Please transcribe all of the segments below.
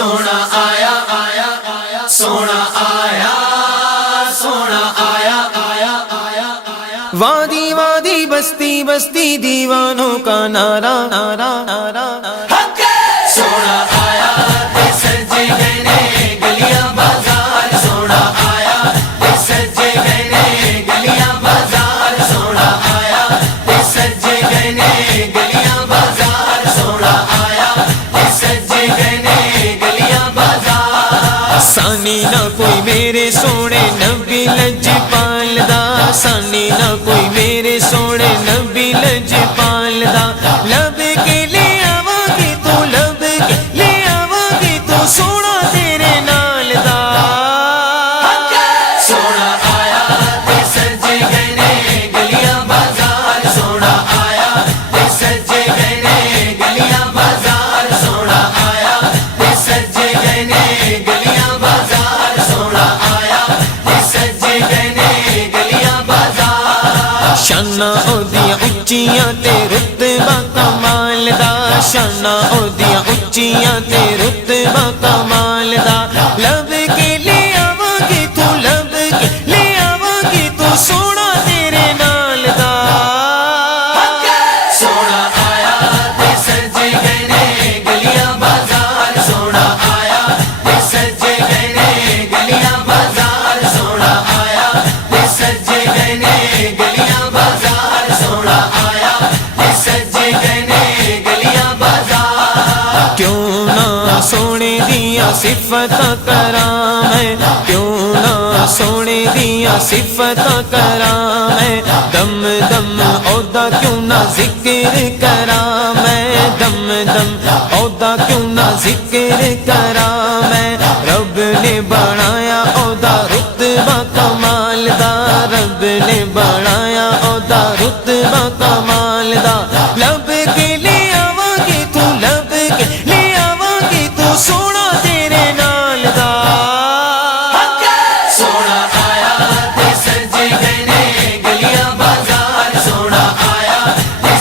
سونا آیا آیا آیا سونا آیا سونا آیا آیا آیا آیا وادی وادی بستی بستی دیوانوں کا نعرہ نعرہ نعرہ سونا آیا سجے گئے گلیاں بازار سونا آیا سجے گئے گلیاں بازار سونا آیا سجے گئے گلیاں بازار سونا آیا سجے گئے گلیاں بازار سانی نہ کوئی میرے سونے نبی لجپال دا سانی نہ کوئی میرے سونے نبی لجپال دا لب کے لے آواں گی تو لب کے لے آواں گی تو سونا تیرے نال دا سونا آیا سجے گئے گلیاں بازار سونا آیا سجے گئے گلیاں بازار سونا آیا سجے گئے گلیاں بازار سونا آیا سجے گئے گلیاں بازار شاناں اودیاں اچیاں تے رتبہ کمال دا شاناں اودیاں اچیاں تے رتبہ کمال دا لب کے لے آواں گی تو لب کے لے آواں گی تو سونا تیرے نال دا سونا آیا سجے گئے گلیاں بازار سونا آیا سجے گئے گلیاں بازار سونا آیا سجے گئے گلیاں بازار سونا آیا سجے گئے گلیاں بازار کیوں نہ سونے دیا صفت کرام ہے کیوں نہ سونے دیا صفت کرام ہے دم دم عہدہ کیوں نہ ذکر کرام ہے دم دم عہدہ کیوں نہ ذکر کرام ہے رب نے بنایا عہدہ رتبہ کمال دا رب نے بنایا عہدہ رتبہ کمال دا لب کے لے آواں گی تو لب کے لے آواں گی تو سونا تیرے نال دا سونا آیا سجے گئے گلیاں بازار سونا آیا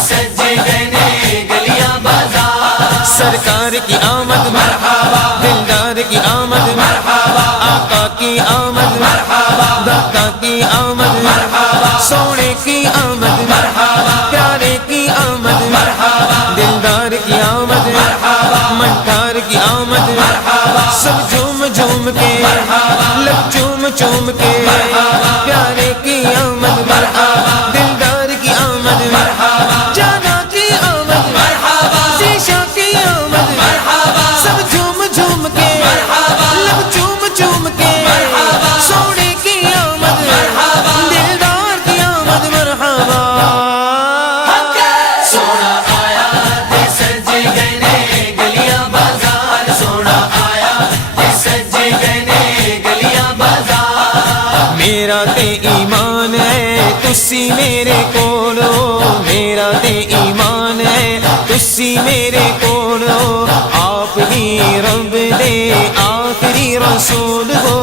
سجے گئے گلیاں بازار سرکار کی آمد مرحبا دلدار کی آمد مرحبا آقا کی آمد مرحبا داتا کی آمد مرحبا سونے کی آمد مرحبا پیارے کی آمد مرحبا دلدار کی آمد مرحبا منٹار کی آمد مرحبا سب جھوم جھوم کے مرحبا لب چوم چوم کے مرحبا پیارے کی آمد مرحبا دلدار کی آمد مرحبا جانا کی آمد مرحبا شیشہ کی آمد مرحبا سب جھوم جھوم کے مرحبا لب چوم چوم کے مرحبا سونے کی آمد مرحبا دلدار کی آمد مرحبا سونا آیا سجے گئے گلیاں بازار سونا آیا سجے گئے گلیاں بازار میرا تے ایمان ہے تسی میرے کولو میرا تے ایمان ہے تسی میرے کولو آپ ہی رب دے آخری رسول ہو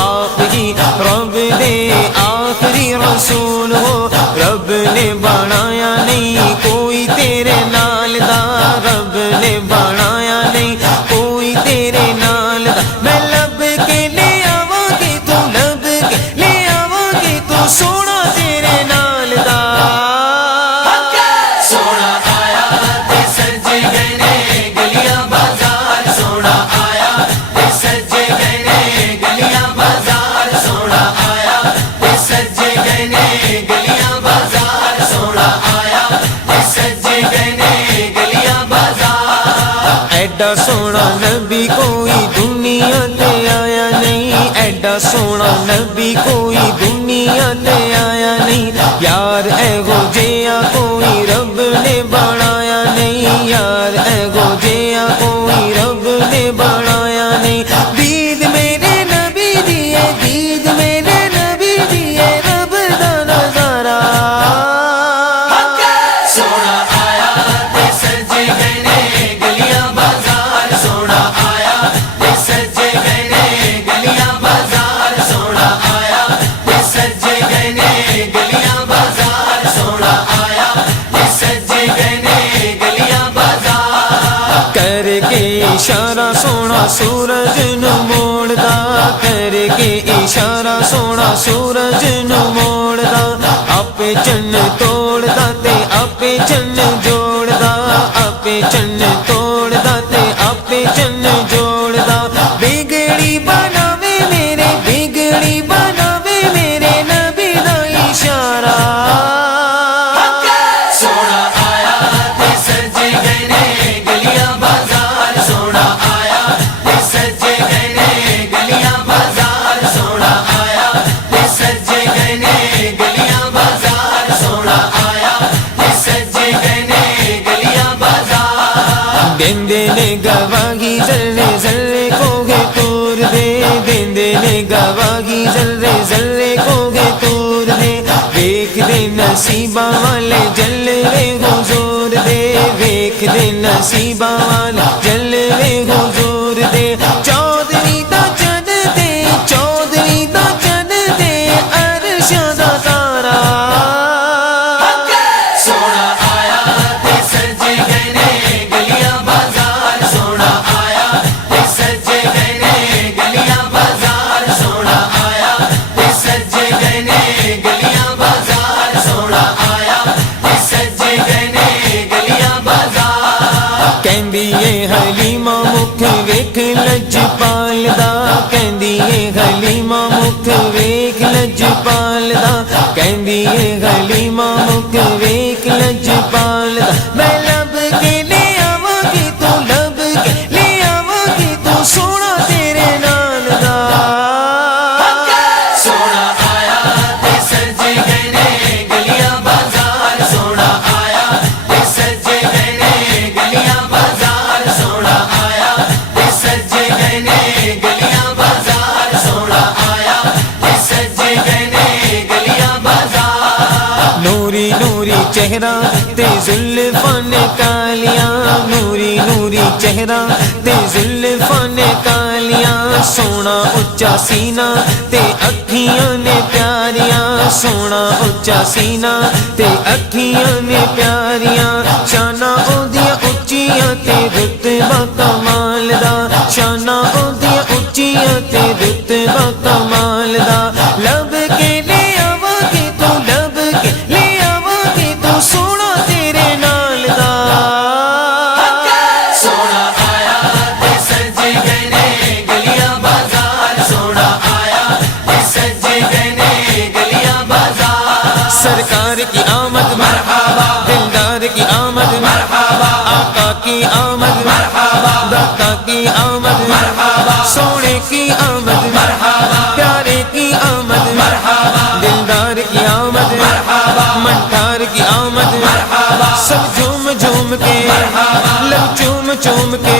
آپ ہی رب دے آخری رسول ہو رب نے بنایا نہیں کوئی تیرے نال دا رب نے بنایا نہیں کوئی تیرے نال دا میں لب کے لے آواں گی تو لب کے لے آواں گی تو سونا تیرے نال دا سونا آیا سجے گئے گلیاں بازار سونا آیا سجے گئے گلیاں بازار سونا آیا سجے گئے گلیاں بازار سونا آیا سجے گئے گلیاں بازار ایڈا سونا نبی کوئی دنیا تے آیا نہیں ایڈا سونا نبی کوئی دنیا تے آیا نہیں یار اے گو جیا کوئی رب نے بنایا نہیں یار اے گو جیا کوئی رب نے بنایا نہیں دید میرے نبی دیے دید میرے نبی دیے رب دا نظارہ سونا آیا سجے گئے گلیاں بازار سونا آیا سجے گئے گلیاں بازار سونا آیا سجے گئے گلیاں بازار سونا اشارہ سونا سورج نو موڑدا کر کے اشارہ سونا سورج نو موڑدا آپے چن توڑدا تے آپے چن جوڑدا آپے چن توڑدا تے آپے چن جوڑدا بگڑی بناوے میرے بگڑی بناوے میرے نبی دا اشارہ سونا آیا تے سجے گئے نے گلیاں بازار سونا آیا تے سجے گئے نے گلیاں بازار سونا آیا تے سجے گئے نے گلیاں بازار سونا آیا تے سجے گئے نے گلیاں بازار دیندے نے گواہی ذرے ذرے کو گے تور دے دیندے نے گواہی ذرے ذرے کو گے تور دے ویکھ دے نصیباں والے جلوے حضور دے ویکھ دے نصیباں والے جلوے حضور دے چودھری دا چن دے چودھری دا چن دے عرشاں دا تارا سونا آیا تے سجے گئے نے گلیاں بازار سونا آیا تے سجے گئے نے گلیاں بازار سونا آیا تے سجے گئے نے گلیاں بازار سونا آیا تے سجے گئے نے گلیاں بازار کہندی اے حلیمہ مکھ ویکھ لجپال دا کہندی اے حلیمہ مکھ ویکھ لجپال دا کہندی اے حلیمہ مکھ ویکھ لجپال دا میں لب کے لے آواں گی تو لب کے لے آواں گی تو سونا تیرے نال دا سونا آیا تے سجے گئے نے گلیاں بازار سونا آیا تے سجے گئے نے گلیاں بازار سونا آیا تے سجے گئے نے گلیاں بازار سونا آیا تے سجے گئے نے گلیاں بازار نوری نوری چہرہ تے زلفاں نے کالیاں نوری نوری چہرہ تے زلفاں نے کالیاں سونا اچا سینہ تے اکھیاں نے پیاریاں سونا اچا سینہ تے اکھیاں نے پیاریاں شاناں اودیاں اچیاں تے رتبہ کمال دا شاناں اودیاں اچیاں تے رتبہ کمال دا لب کے لے آواں گے تو لب کے لے آواں گے تو سونا تیرے نال دا سونا آیا تے سجے گئے نے گلیاں بازار سونا آیا تے سجے گئے نے گلیاں بازار سرکار کی آمد مرحبا دلدار کی آمد مرحبا آقا کی آمد مرحبا داتا کی آمد مرحبا سونے کی آمد مرحبا پیارے کی آمد مرحبا دلدار کی آمد مرحبا منٹار کی آمد مرحبا سب جھوم جھوم کے لب چوم چوم کے